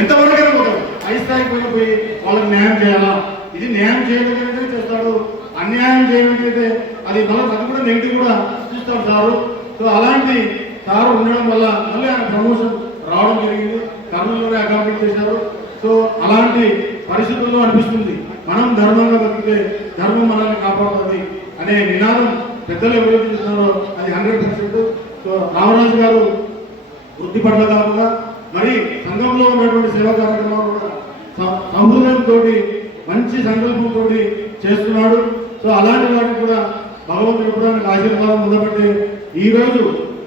ఎంతవరకు పోతాడు. పై స్థాయికి వెళ్ళిపోయి పోయి వాళ్ళకి న్యాయం చేయాలా? ఇది న్యాయం చేయగలిగితే చేస్తాడు అన్యాయం చేయగలిగితే అది మళ్ళీ అది కూడా నెగిటివ్ కూడా చూస్తాడు సారు. సో అలాంటి సారు ఉండడం వల్ల మళ్ళీ ఆయన ప్రమోషన్ రావడం జరిగింది. కర్నూలులోనే అకామిడేట్ చేశారు. సో అలాంటి పరిస్థితుల్లో అనిపిస్తుంది. మనం ధర్మంగా బతికితే ధర్మం మనల్ని కాపాడుతుంది అనే నినాదం పెద్దలు ఎవరైతే చూస్తున్నారో అది హండ్రెడ్ పర్సెంట్. సో రామరాజు గారు వృత్తి పట్ల కాకుండా మరి సంఘంలో ఉన్నటువంటి సేవా కార్యక్రమాలు కూడా సంబుధంతో మంచి సంకల్పంతో చేస్తున్నాడు. సో అలాంటి వాటికి కూడా భగవంతుడు కూడా నాకు ఆశీర్వాదం ఉండబట్టి ఈ రోజు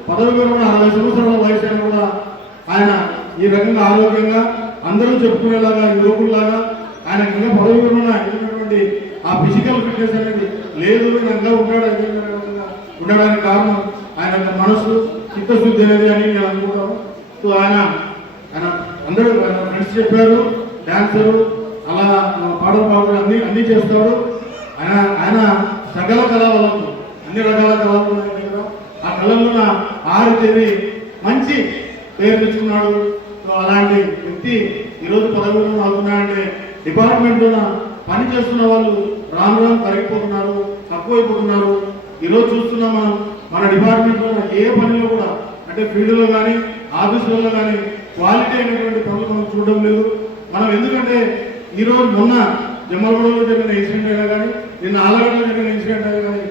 పదవి విరమణ అరవై సంవత్సరాల వయసు కూడా ఆయన ఈ రకంగా ఆరోగ్యంగా అందరూ చెప్పుకునేలాగా యువకుల్లాగా ఆయన ఇంకా పదవి విరమణ అయినటువంటి ఆ ఫిజికల్ ఫిట్నెస్ అనేది లేదు ఇంకా ఉంటాడు ఉండడానికి కారణం ఆయన యొక్క మనసు చిత్తశుద్ధి అనేది అని నేను అనుకుంటాను. సో ఆయన అందరూ ఫ్రెండ్స్ చెప్పారు డాన్సరు అలా పాటలు పాడడం అన్ని అన్ని చేస్తాడు ఆయన ఆయన సకల కళావలంతో అన్ని రకాల కళలు ఆ కళల్లో ఆరు చేరి మంచి పేరు తెచ్చుకున్నాడు. సో అలాంటి వ్యక్తి ఈరోజు పదవిలో అవుతున్నాడంటే డిపార్ట్మెంట్లో పని చేస్తున్న వాళ్ళు రాను రాను తరిగిపోతున్నారు తక్కువైపోతున్నారు. ఈరోజు చూస్తున్నాం మనం మన డిపార్ట్మెంట్లో ఏ పనిలో కూడా అంటే ఫీల్డ్లో కానీ ఆఫీసులలో కానీ క్వాలిటీ అయినటువంటి పనులు మనం చూడడం లేదు. మనం ఎందుకంటే ఈరోజు మొన్న జమ్మలగూడలో జరిగిన ఇన్సిడెంట్ అయినా కానీ నిన్న ఆలగడ్డలో జరిగిన ఇన్సిడెంట్ అయినా కానీ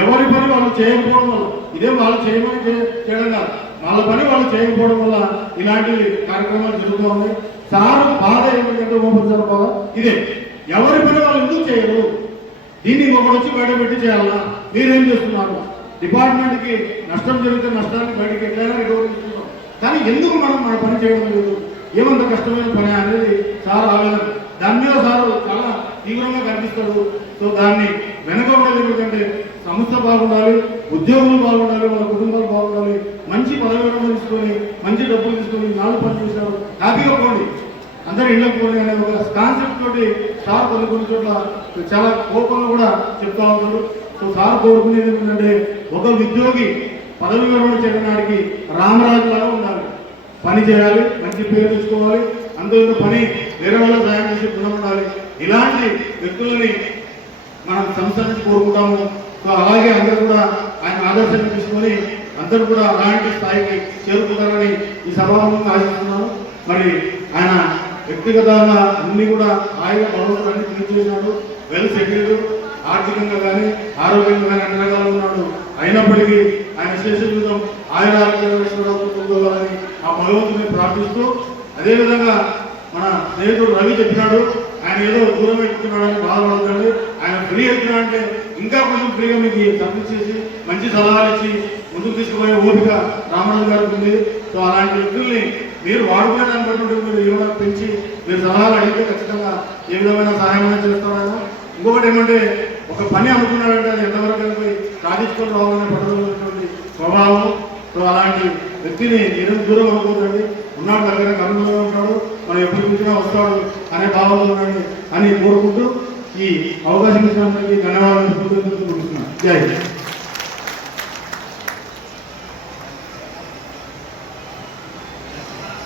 ఎవరి పని వాళ్ళు చేయకపోవడం వల్ల ఇదే వాళ్ళు చేయమని చేయడం కాదు. వాళ్ళ పని వాళ్ళు చేయకపోవడం వల్ల ఇలాంటి కార్యక్రమాలు జరుగుతూ ఉన్నాయి. సారు బాధ ఏమిటంటే ఓపెన్ బాధ ఇదే. ఎవరి పని వాళ్ళు ఎందుకు చేయరు? దీన్ని ఒకటి వచ్చి బయట పెట్టి చేయాలా? మీరేం చేస్తున్నారు? డిపార్ట్మెంట్కి నష్టం జరిగితే నష్టాన్ని బయటకి ఎట్లయినా రికవరీ కానీ ఎందుకు మనం మన పని చేయడం లేదు? ఏమంత కష్టమైన పని అనేది సార్ ఆవేదన. దాని మీద సార్ చాలా తీవ్రంగా కనిపిస్తాడు సో దాన్ని వెనకబడేది ఎందుకంటే సంస్థ బాగుండాలి ఉద్యోగులు బాగుండాలి వాళ్ళ కుటుంబాలు బాగుండాలి మంచి పదవి తీసుకొని మంచి డబ్బులు తీసుకొని నాలుగు పని చేశారు. హ్యాపీగా పోండి. అందరూ ఇళ్ళకి పోండి అనే ఒక కాన్సెప్ట్ తోటి సార్ కొన్ని కొన్ని చోట్ల చాలా కోపంగా కూడా చెప్తా ఉంటారు సో సార్ కోరుకునేది ఏంటంటే ఒక ఉద్యోగి పదవి విరమణ చేయడానికి రామరాజు లాగా ఉండాలి. పని చేయాలి మంచి పేరు తెచ్చుకోవాలి అందులో పని వేరే వాళ్ళ సహాయం చేసి గుణం ఉండాలి. ఇలాంటి వ్యక్తులని మనం సంస్థ కోరుకుంటాము. సో అలాగే అందరూ కూడా ఆయన ఆదర్శాన్ని తీసుకొని అందరూ కూడా అలాంటి స్థాయికి చేరుకుంటారని ఈ సభాముఖంగా ఆశిస్తున్నాము. మరి ఆయన వ్యక్తిగతంగా అన్ని కూడా ఆయన భగవంతుడు అన్ని వెల్ సెటిల్డ్ ఆర్థికంగా కానీ ఆరోగ్యంగా కానీ అన్ని రకాలు ఉన్నాడు. అయినప్పటికీ ఆయన శేష జీవితం ఆయన ఆరోగ్యాలని ఆ భగవంతుని ప్రార్థిస్తూ అదేవిధంగా మన స్నేహితుడు రవి చెప్పినాడు ఆయన ఏదో దూరం పెట్టుకున్నాడని బాధపడుతుంది ఆయన ఫ్రీ ఎత్తున్నా అంటే ఇంకా కొంచెం ఫ్రీగా మీకు సబ్మిట్ చేసి మంచి సలహాలు ఇచ్చి ముందుకు తీసుకుపోయే ఓపిక రామరాజు గారికి ఉంది. సో అలాంటి వ్యక్తుల్ని మీరు వాడుకునే దాన్ని బట్టి మీరు ఏమైనా పెంచి మీరు సలహాలు అడిగితే ఖచ్చితంగా ఏ విధమైన సహాయం చేస్తారని ఇంకొకటి ఏమంటే ఒక పని అనుకున్నాడంటే అది ఎంతవరకు అయిపోయి సాధించుకొని రావాలనే పట్టుదల స్వభావం. సో అలాంటి వ్యక్తిని నేను దూరం అనుకోకండి ఉన్నాడు దగ్గర కనుగొలో ఉంటాడు. మనం ఎప్పుడు చూసినా వస్తాడు అనే భావంలో ఉండండి అని కోరుకుంటూ ఈ అవకాశం ఇచ్చినందుకు ధన్యవాదాలు తెలుపుతున్నాను జై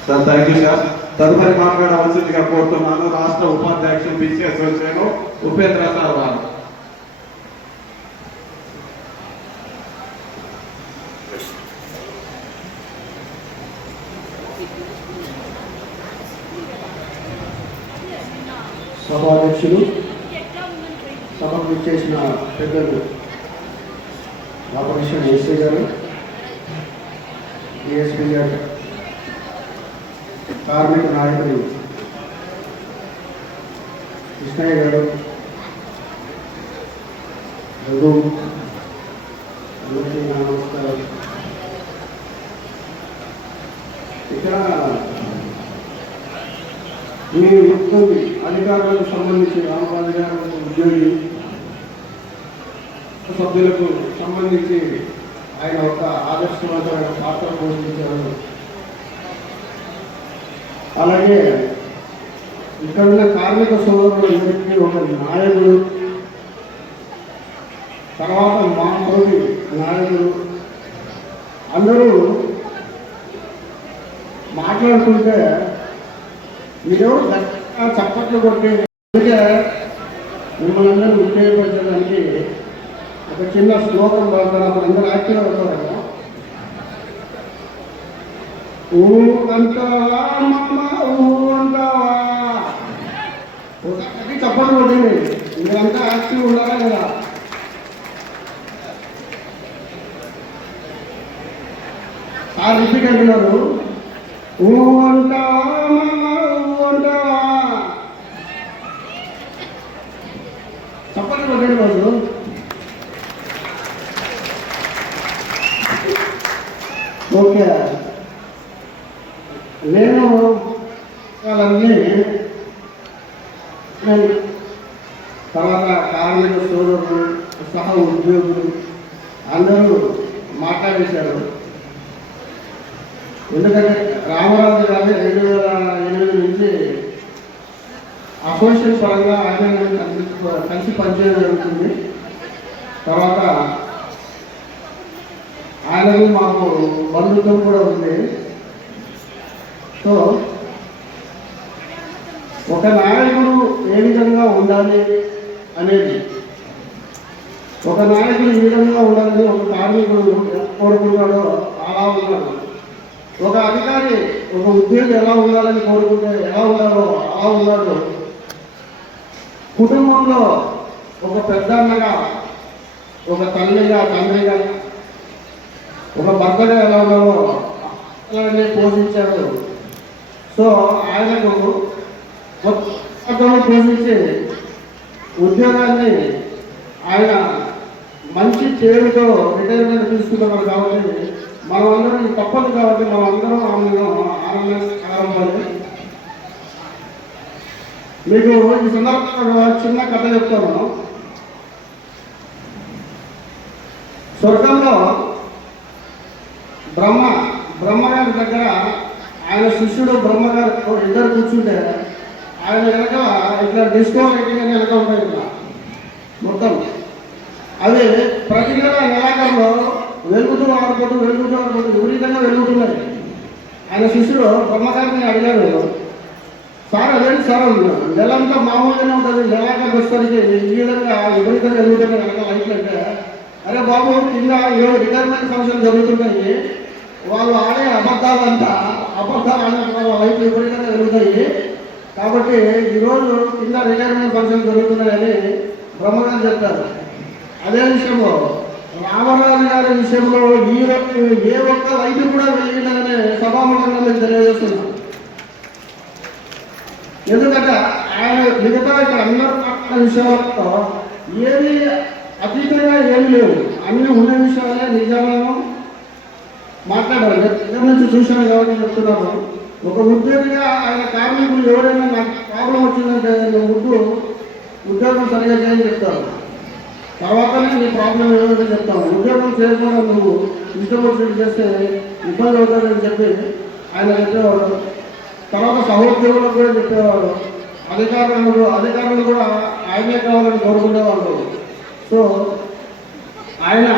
సార్ థ్యాంక్ యూ సార్ తదుపరి మాట్లాడవలసిందిగా కోరుతున్నాను. రాష్ట్ర ఉపాధ్యక్షులు బీసీ అసోసియేషన్ ఉపేంద్ర సార్ వారు. ఉపాధ్యక్షులు సభకు ఇచ్చేసిన పెద్దలు రామకృష్ణ ఎస్ఐ గారు డిఎస్పీ గారు కార్మిక నాయకులు కృష్ణయ్య గారు రఘు అందరికీ నమస్కారం. ఇక్కడ మీరు చెప్తుంది అధికారులకు సంబంధించి రామబాబు గారు ఉద్యోగి సభ్యులకు సంబంధించి ఆయన ఒక ఆదర్శవంతమైన పాత్ర పోషించారు. అలాగే ఇక్కడ ఉన్న కార్మిక సోదరులందరికీ ఒక నాయకుడు తర్వాత మా నాయకుడు అందరూ మాట్లాడుతుంటే మీరెవరు? చప్పట్లు కొట్టి అందుకే మిమ్మల్ని అందరూ ఉత్తేజపరచడానికి ఒక చిన్న శ్లోకం పాడతాను. అప్పుడు అందరూ యాక్టివ్ అవుతారు కదా మమ్మ ఊ ఒకటి చప్పట్లు కొట్టింది. మీరంతా యాక్టివ్ ఉండాలా లేదా? సార్ రిపీట్ అంటున్నారు. ఊ అంటావా మమ్మ ఊ అంటావా చప్పట్లు కొట్టండి రోజు ఓకే. నేను వాళ్ళన్నీ నేను తర్వాత కార్మిక సోదరులు సహ ఉద్యోగులు అందరూ మాట్లాడేశారు. ఎందుకంటే రామరాజు గారిని రెండు వేల ఎనిమిది నుంచి అసోసియేషన్ పరంగా ఆయన కలిసి కలిసి పనిచేయడం జరుగుతుంది. తర్వాత అలాగే మాకు బంధుత్వం కూడా ఉంది. సో ఒక నాయకుడు ఏ విధంగా ఉండాలి అనేది ఒక నాయకుడు ఈ విధంగా ఉండాలని ఒక కార్మికుడు కోరుకుంటాడో అలా ఉన్నాడు ఒక అధికారి ఒక ఉద్యోగి ఎలా ఉండాలని కోరుకుంటే ఎలా ఉన్నాడో అలా ఉన్నాడు కుటుంబంలో ఒక పెద్దన్నగా ఒక తల్లిగా తండ్రిగా ఒక భర్తగా ఎలా ఉన్నామో అలానే పోషించాడు సో ఆయనకు మొత్తం పోషించి ఉద్యోగాన్ని ఆయన మంచి పేరుతో రిటైర్మెంట్ తీసుకున్నాడు కాబట్టి మనం అందరం తప్పదు కాబట్టి మనం అందరం ఆమెను ఆనందించాలి మీకు ఈ సందర్భంగా చిన్న కథ చెప్తాను. స్వర్గంలో బ్రహ్మ బ్రహ్మగారి దగ్గర ఆయన శిష్యుడు బ్రహ్మగారు ఇద్దరు కూర్చుంటే ఆయన వెనక ఇట్లా డిస్కో లైటింగ్ అని వెనక ఉంటాయి ఇట్లా మొత్తం. అవి ప్రతి నెల నెలాఖరులో వెలుగుతూ ఆడుకుంటూ వెలుగుతూ ఆడుకుంటూ విపరీతంగా వెలుగుతున్నాయి ఆయన శిష్యుడు బ్రహ్మగారిని అడిగారు సార్ అదేంటి సార్ నెలంతా మామూలుగానే ఉంటుంది నెలాఖరు వచ్చేసరికి ఈ విధంగా విపరీతంగా వెలుగుతున్నాయి వెనక లైట్లు అంటే అరే బాబు కింద ఏడు రిటైర్మెంట్ ఫంక్షన్ జరుగుతున్నాయి వాళ్ళు ఆడే అబద్ధాలంట. అబద్ధాలు ఆడే వాళ్ళ ఎప్పుడైనా జరుగుతాయి కాబట్టి ఈరోజు కింద రిటైర్మెంట్ ఫంక్షన్ జరుగుతున్నాయని బ్రహ్మగారు చెప్తారు అదే విషయంలో రామరాజు గారి విషయంలో ఈ ఏ ఒక్క లైట్ కూడా వెలిగిందని సభాముఖంగా నేను తెలియజేస్తున్నాను. ఎందుకంటే ఆయన మిగతా ఇక్కడ అందరూ విషయాలతో ఏది అతీతంగా ఏమి లేవు. అన్ని ఉన్న విషయాలే నిజాలను మాట్లాడాలి. దగ్గర నుంచి చూశాను కాబట్టి చెప్తున్నాను. ఒక ఉద్యోగిగా ఆయన కార్మికులు ఎవరైనా నాకు ప్రాబ్లం వచ్చిందంటే ముందు ఉద్యోగం సరిగా చేయని చెప్తాను. తర్వాతనే నీ ప్రాబ్లం ఏమిటో చెప్తాను. ఉద్యోగం చేయకుండా నువ్వు ఇష్టం వచ్చినట్టు చేస్తే ఇబ్బంది అవుతుందని చెప్పి ఆయన చెప్పేవాడు. తర్వాత సహోద్యోగులకు కూడా చెప్పేవాడు. అధికారులు అధికారులు కూడా ఆయనే కావాలని కోరుకునేవాళ్ళు. సో ఆయన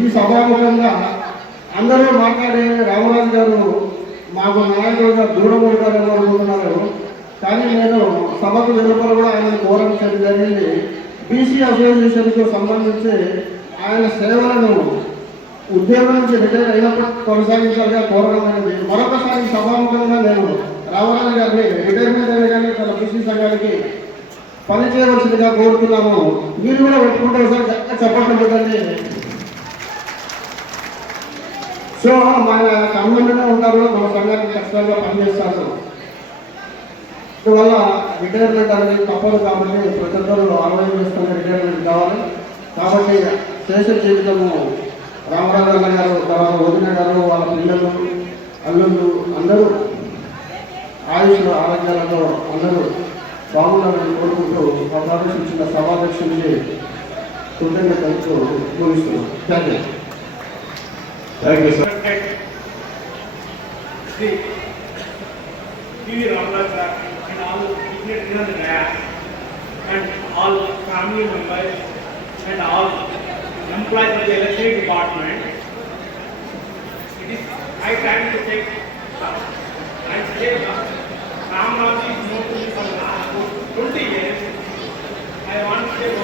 ఈ సభాముఖంగా అందరూ మాట్లాడే రామరాజు గారు మాకు నాయకుడుగా దూరం ఉంటారేమో అనుకుంటున్నారు. కానీ నేను సభకు వెలుపల కూడా ఆయన కోరించడం జరిగింది. బీసీ అసోసియేషన్కు సంబంధించి ఆయన సేవలను ఉద్యోగం నుంచి రిటైర్ అయినప్పుడు కొనసాగించాలిగా కోరడం అనేది. మరొకసారి సభాముఖంగా నేను రామరాజు గారిని రిటైర్మెంట్ అయిన కానీ తన బీసీ సంఘానికి పని చేయవలసిందిగా కోరుతున్నాము. మీరు కూడా పెట్టుకుంటే సార్ చక్కగా చెప్పడం. సో మన కమ్యూనిటీలో ఉంటారు మన సంఘానికి ఖచ్చితంగా పనిచేస్తారు అందువల్ల రిటైర్మెంట్ అనేది తప్పదు కాబట్టి ప్రతి ఒక్కరు ఆలోచన చేసుకుని రిటైర్మెంట్ కావాలి. కాబట్టి శేష జీవితము రామరాజన్న గారు తర్వాత వదిన గారు వాళ్ళ పిల్లలు అల్లుళ్ళు అందరూ ఆయుష్ ఆరోగ్యాలతో అందరూ బాగుండాలని కోరుకుంటూ అవకాశం ఇచ్చిన సభాధ్యక్షుడికి కృతజ్ఞతలతో పూజిస్తున్నాం. Thank you. Thank you sir Shri PV Ramraj garu and all విజ్ఞప్తి and all family members and all employees of electric department it is high time to take and save Ramnath is known to me for last 20 years. I want to say